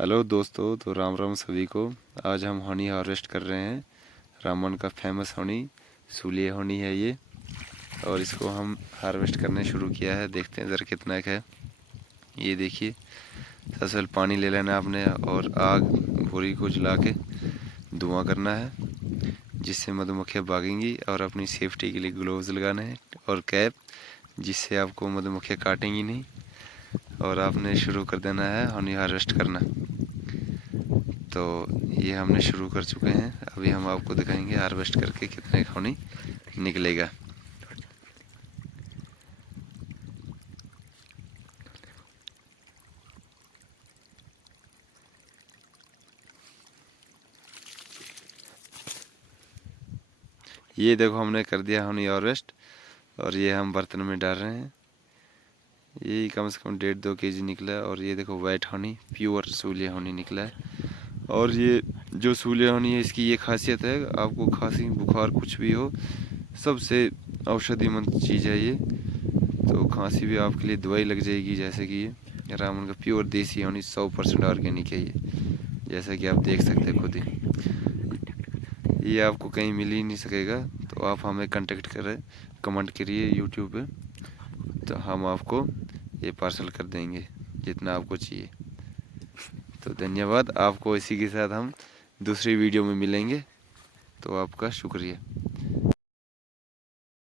Hello दोस्तों, तो राम राम सभी को। आज हम हनी हार्वेस्ट कर रहे हैं। रामन का फेमस हनी, सूलिए हनी है ये। और इसको हम हार्वेस्ट करने शुरू किया है। देखते हैं ज़रा कितना का है। ये देखिए, सबसे पहले पानी ले लेना आपने और आग भूरी को जला के धुआं करना है, जिससे मधुमक्खियाँ भागेंगी। और अपनी सेफ्टी के लिए ग्लोव्स लगाने हैं और कैप, जिससे आपको मधुमक्खियाँ काटेंगी नहीं। और आपने शुरू कर देना है हनी हार्वेस्ट करना। तो ये हमने शुरू कर चुके हैं। अभी हम आपको दिखाएंगे हार्वेस्ट करके कितने हनी निकलेगा। ये देखो, हमने कर दिया हनी हार्वेस्ट और ये हम बर्तन में डाल रहे हैं। ये कम से कम 1.5-2 kg निकला है। और ये देखो, वाइट हनी, प्योर सूलिए हनी निकला है। और ये जो सूलिए हनी है, इसकी ये खासियत है, आपको खांसी बुखार कुछ भी हो, सबसे औषधिमंद चीज़ है ये। तो खांसी भी आपके लिए दवाई लग जाएगी। जैसे कि ये रामन का प्योर देसी हनी 100% ऑर्गेनिक है ये, जैसा कि आप देख सकते हैं खुद ही। ये आपको कहीं मिल ही नहीं सकेगा। तो आप हमें कांटेक्ट करें, कमेंट करिए यूट्यूब पे, तो हम आपको ये पार्सल कर देंगे जितना आपको चाहिए। तो धन्यवाद। आपको इसी के साथ हम दूसरी वीडियो में मिलेंगे। तो आपका शुक्रिया।